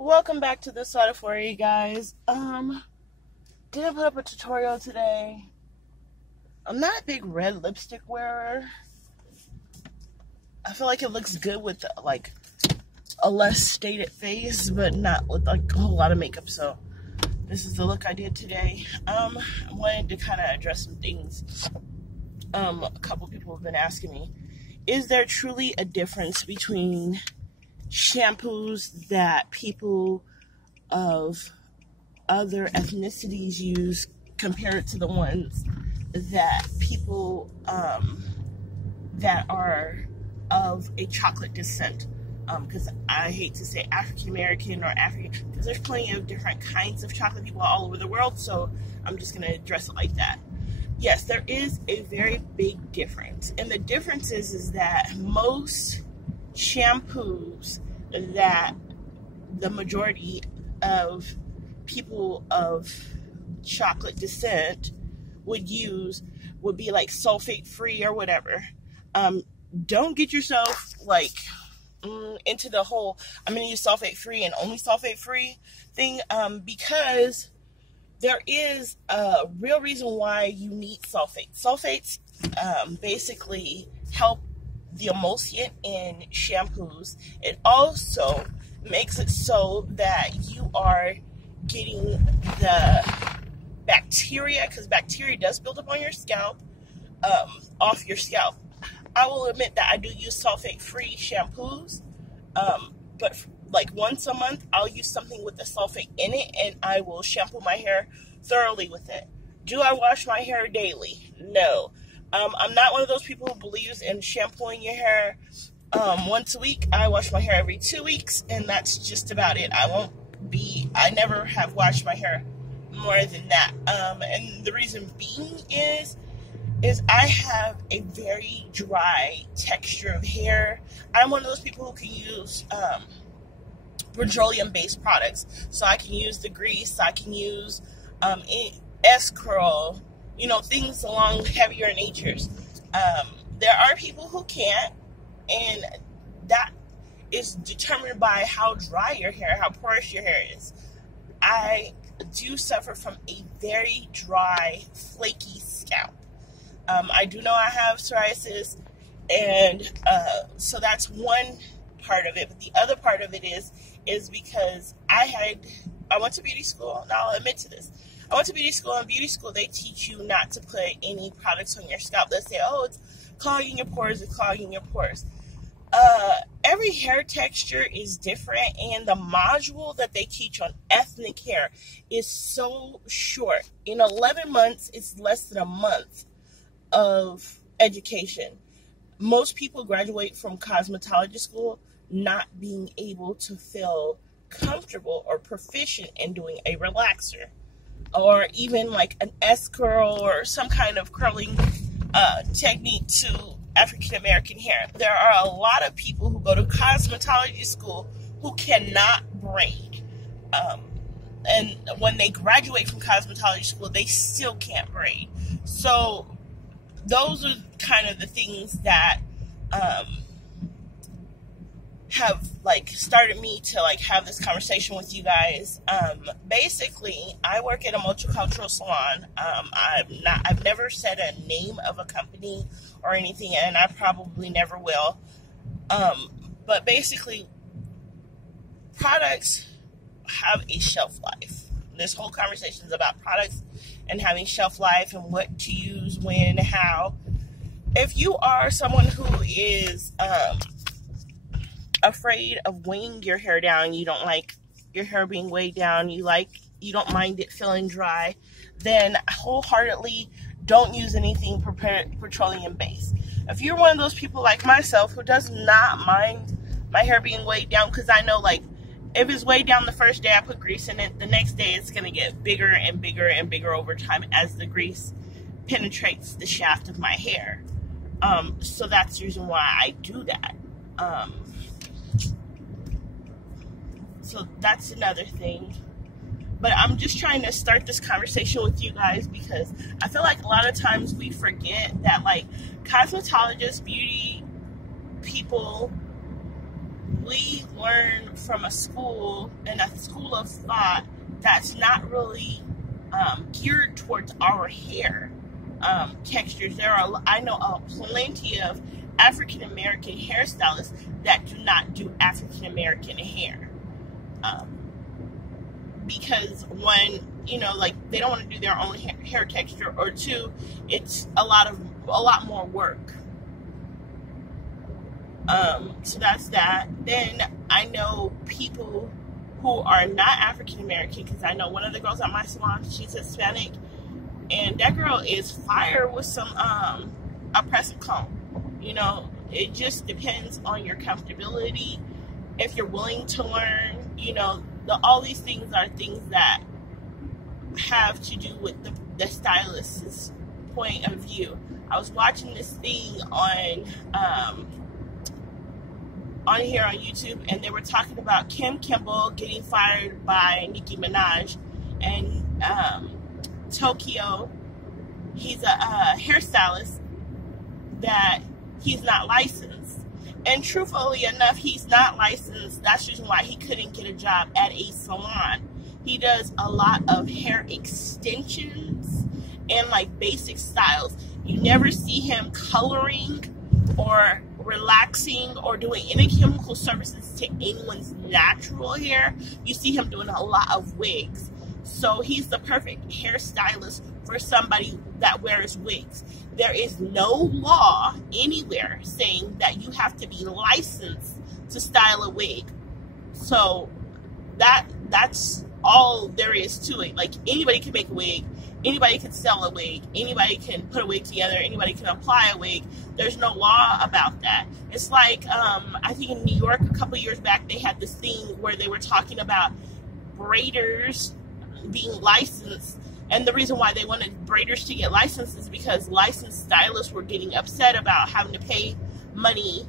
Welcome back to the Side for you guys. Didn't put up a tutorial today. I'm not a big red lipstick wearer. I feel like it looks good with like a less stated face, but not with like a whole lot of makeup. So this is the look I did today. I wanted to kind of address some things. A couple people have been asking me, is there truly a difference between shampoos that people of other ethnicities use compared to the ones that people that are of a chocolate descent? Because I hate to say African American or African, because there's plenty of different kinds of chocolate people all over the world, so I'm just going to address it like that. Yes, there is a very big difference, and the difference is that most shampoos that the majority of people of chocolate descent would use would be like sulfate free or whatever. Don't get yourself like into the whole I'm gonna use sulfate free and only sulfate free thing, because there is a real reason why you need sulfates. Sulfates basically help the emulsient in shampoos. It also makes it so that you are getting the bacteria, because bacteria does build up on your scalp, off your scalp. I will admit that I do use sulfate-free shampoos, but like once a month, I'll use something with the sulfate in it, and I will shampoo my hair thoroughly with it. Do I wash my hair daily? No. I'm not one of those people who believes in shampooing your hair once a week. I wash my hair every 2 weeks, and that's just about it. I never have washed my hair more than that. And the reason being is I have a very dry texture of hair. I'm one of those people who can use petroleum-based products. So I can use the grease, I can use S-Curl, you know, things along heavier natures. There are people who can't, and that is determined by how dry your hair, how porous your hair is. I do suffer from a very dry, flaky scalp. I do know I have psoriasis, and so that's one part of it. But the other part of it is because I went to beauty school, and I'll admit to this. I went to beauty school. In beauty school, they teach you not to put any products on your scalp. They say, oh, it's clogging your pores, it's clogging your pores. Every hair texture is different, and the module that they teach on ethnic hair is so short. In 11 months, it's less than a month of education. Most people graduate from cosmetology school not being able to feel comfortable or proficient in doing a relaxer, or even like an S-curl or some kind of curling technique to African American hair. There are a lot of people who go to cosmetology school who cannot braid. And when they graduate from cosmetology school, they still can't braid. So those are kind of the things that have like started me to like have this conversation with you guys. Basically, I work at a multicultural salon. I've never said a name of a company or anything, and I probably never will. But basically, products have a shelf life. This whole conversation is about products and having shelf life and what to use, when, and how. If you are someone who is afraid of weighing your hair down, you don't like your hair being weighed down, you don't mind it feeling dry, then wholeheartedly don't use anything petroleum based. If you're one of those people like myself who does not mind my hair being weighed down, because I know like if it's weighed down the first day I put grease in it, the next day it's going to get bigger and bigger and bigger over time as the grease penetrates the shaft of my hair. So that's the reason why I do that. So that's another thing. But I'm just trying to start this conversation with you guys because I feel like a lot of times we forget that like cosmetologists, beauty people we learn from a school and a school of thought that's not really geared towards our hair textures. I know plenty of African American hairstylists that do not do African American hair, because one, like they don't want to do their own hair texture, or two, it's a lot more work. So that's that. Then I know people who are not African American, because I know one of the girls at my salon, she's Hispanic, and that girl is fire with some a press and comb. It just depends on your comfortability. If you're willing to learn, all these things are things that have to do with the stylist's point of view. I was watching this thing on here on YouTube, and they were talking about Kim Kimble getting fired by Nicki Minaj, and Tokyo, he's a hairstylist that he's not licensed. And truthfully enough, he's not licensed. That's the reason why he couldn't get a job at a salon. He does a lot of hair extensions and like basic styles. You never see him coloring or relaxing or doing any chemical services to anyone's natural hair. You see him doing a lot of wigs. So he's the perfect hairstylist for somebody that wears wigs. There is no law anywhere saying that you have to be licensed to style a wig. So that's all there is to it. Like, anybody can make a wig, anybody can sell a wig, anybody can put a wig together, anybody can apply a wig. There's no law about that. It's like, I think in New York a couple years back, they had this thing where they were talking about braiders being licensed. And the reason why they wanted braiders to get licensed is because licensed stylists were getting upset about having to pay money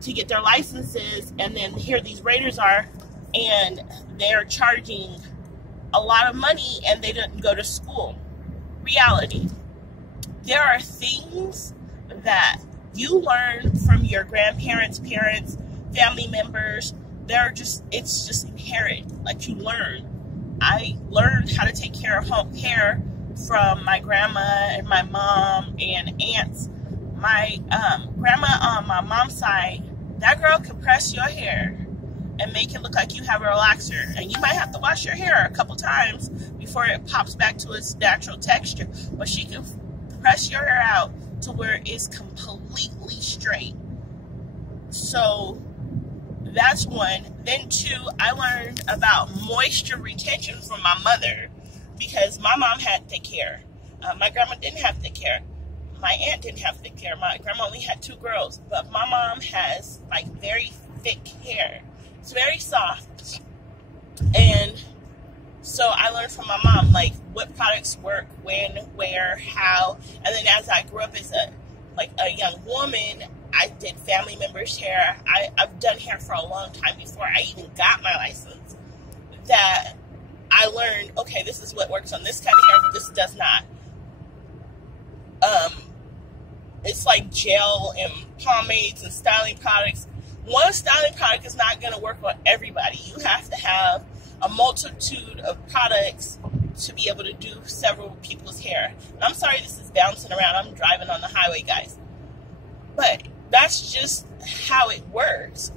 to get their licenses. And then here these braiders are, and they're charging a lot of money, and they didn't go to school. Reality. There are things that you learn from your grandparents, parents, family members. It's just inherent. Like, you learn. I learned how to take care of home hair from my grandma and my mom and aunts. My grandma on my mom's side, that girl could press your hair and make it look like you have a relaxer. And you might have to wash your hair a couple times before it pops back to its natural texture. But she can press your hair out to where it's completely straight. So that's one. Then two, I learned about moisture retention from my mother, because my mom had thick hair. My grandma didn't have thick hair. My aunt didn't have thick hair. My grandma only had two girls. But my mom has like very thick hair. It's very soft. And so I learned from my mom, like, what products work, when, where, how. And then as I grew up as a young woman, I did family members' hair. I've done hair for a long time before I even got my license. That I learned, okay, this is what works on this kind of hair, this does not. It's like gel and pomades and styling products. One styling product is not going to work on everybody. You have to have a multitude of products to be able to do several people's hair. And I'm sorry this is bouncing around. I'm driving on the highway, guys. But that's just how it works.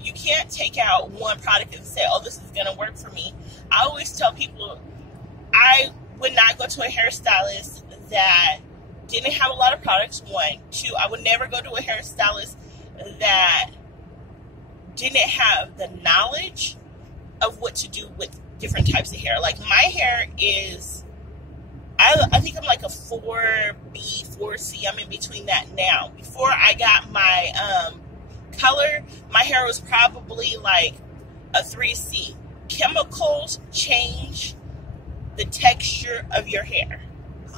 You can't take out one product and say, oh, this is going to work for me. I always tell people I would not go to a hairstylist that didn't have a lot of products, one. Two, I would never go to a hairstylist that didn't have the knowledge of what to do with different types of hair. Like, my hair is, I think I'm like a 4B, 4C. I'm in between that now. Before I got my color, my hair was probably like a 3C. Chemicals change the texture of your hair.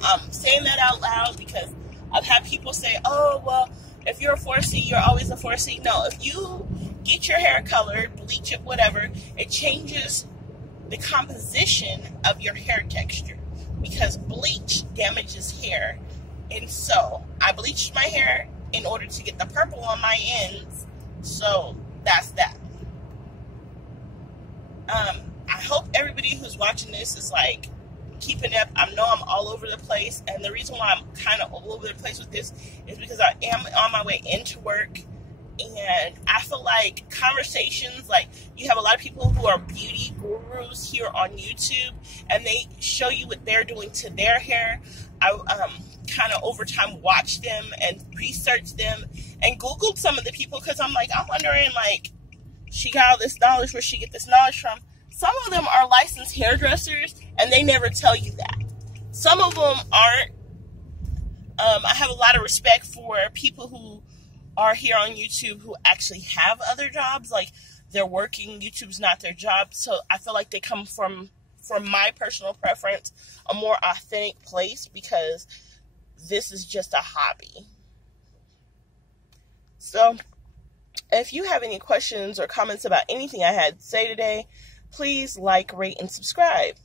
I'm saying that out loud because I've had people say, oh, well, if you're a 4C, you're always a 4C. No, if you get your hair colored, bleach it, whatever, it changes the composition of your hair texture, because bleach damages hair. And so I bleached my hair in order to get the purple on my ends. So that's that. I hope everybody who's watching this is like keeping up. I know I'm all over the place, and the reason why I'm kind of all over the place with this is because I am on my way into work, and I feel like conversations, like you have a lot of people who are beauty gurus here on YouTube, and they show you what they're doing to their hair. I kind of over time watched them and researched them and Googled some of the people, because I'm wondering, like, she got all this knowledge, where she get this knowledge from. Some of them are licensed hairdressers, and they never tell you that. Some of them aren't. I have a lot of respect for people who are here on YouTube who actually have other jobs, like they're working. YouTube's not their job, so I feel like they come from my personal preference, a more authentic place, because this is just a hobby. So if you have any questions or comments about anything I had to say today, please like, rate, and subscribe.